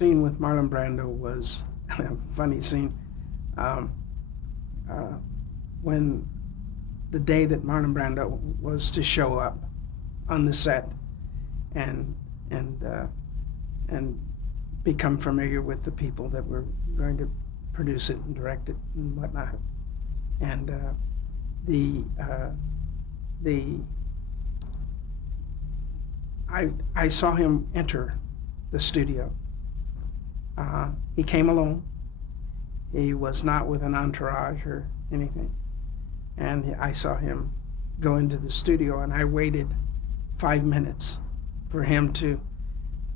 scene with Marlon Brando was a funny scene. Um, uh, when the day that Marlon Brando was to show up on the set and and uh, and become familiar with the people that were going to produce it and direct it and whatnot, and the uh, the I saw him enter the studio. He came alone. He was not with an entourage or anything. And I saw him go into the studio, and I waited 5 minutes for him to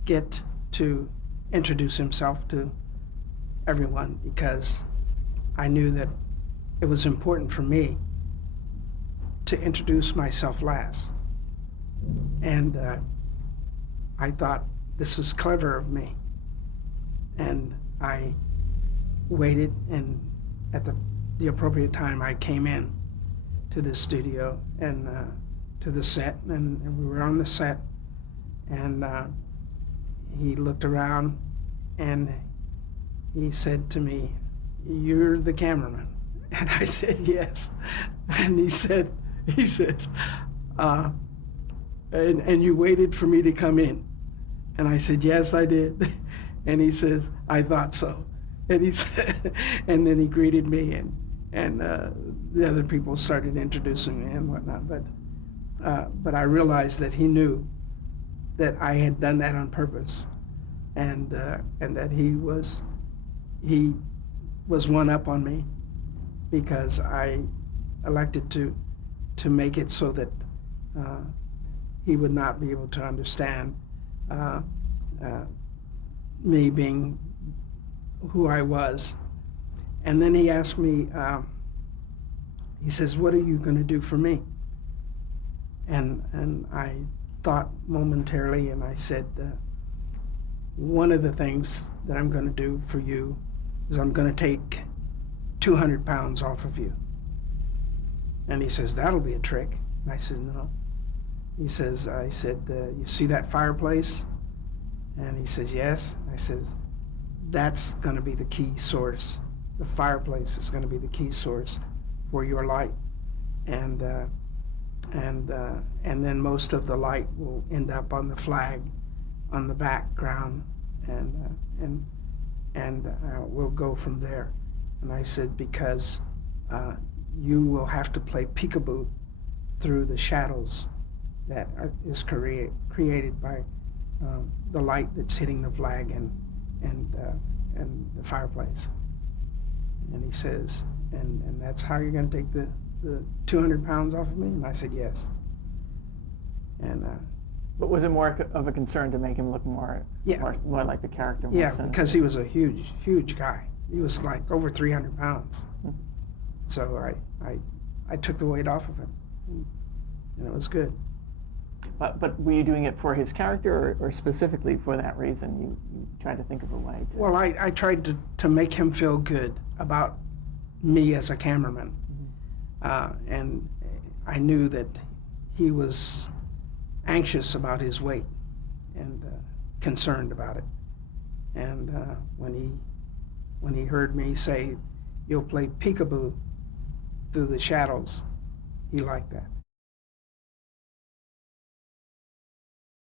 get to introduce himself to everyone, because I knew that it was important for me to introduce myself last. And I thought, this is clever of me. And I waited, and at the appropriate time, I came in to the studio and to the set, and we were on the set, and he looked around and he said to me, "You're the cameraman?" And I said, "Yes." And he says, and you waited for me to come in? And I said, "Yes, I did." And he says, "I thought so." And he said, and then he greeted me, and the other people started introducing me and whatnot. But I realized that he knew that I had done that on purpose, and that he was one up on me, because I elected to make it so that he would not be able to understand me being who I was. And then he asked me, he says, "What are you going to do for me?" And I thought momentarily, and I said, one of the things that I'm going to do for you is I'm going to take 200 pounds off of you. And he says, "That'll be a trick." And I said, "No." I said, "You see that fireplace?" And he says, "Yes." I said, "That's going to be the key source. The fireplace is going to be the key source for your light. And then most of the light will end up on the flag, on the background, and we'll go from there." And I said, "Because you will have to play peekaboo through the shadows that is created by the light that's hitting the flag and the fireplace." And he says, and that's how you're going to take the 200 pounds off of me?" And I said, "Yes." And but was it more of a concern to make him look more like the character? More sinister? Because he was a huge guy. He was like over 300 pounds. Mm-hmm. So I took the weight off of him, and it was good. But were you doing it for his character, or specifically for that reason? You tried to think of a way to... Well, I tried to make him feel good about me as a cameraman. Mm-hmm. And I knew that he was anxious about his weight and concerned about it. And when he heard me say, "You'll play peekaboo through the shadows," he liked that.